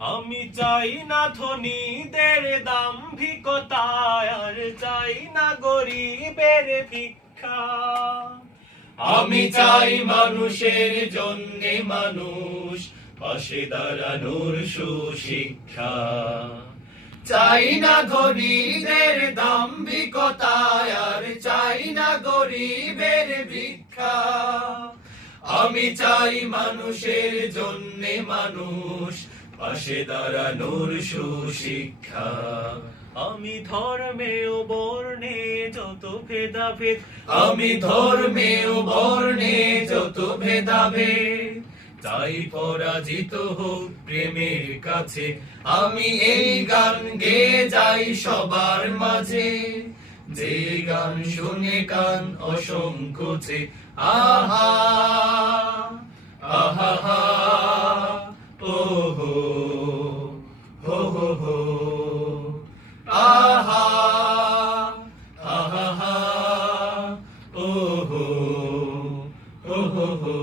আমি চাই না ধনীদের দাম্ভিকতা, আর চাই না গরিবের ভিক্ষা। আমি চাই মানুষের জন্য মানুষ, পাশে দাঁড়ানোর সুশিক্ষা। চাই না ধনীদের দাম্ভিকতা, আর চাই না গরিবের ভিক্ষা। আমি চাই মানুষের জন্য মানুষ, পাশে দাঁড়ানোর সুশিক্ষা। আমি ধর্মে ও বর্ণে যত ভেদাভেদ, আমি ধর্মে ও বর্ণে যত ভেদাভেদ, চাই পরাজিত হোক প্রেমের কাছে। আমি এই গান গেয়ে যাই সবার মাঝে, যে গান শুনে কান অসংকোচে। আহা আহা হা, ও হো হো হো হো, আহা আহা হা, ও হো হো হো হো।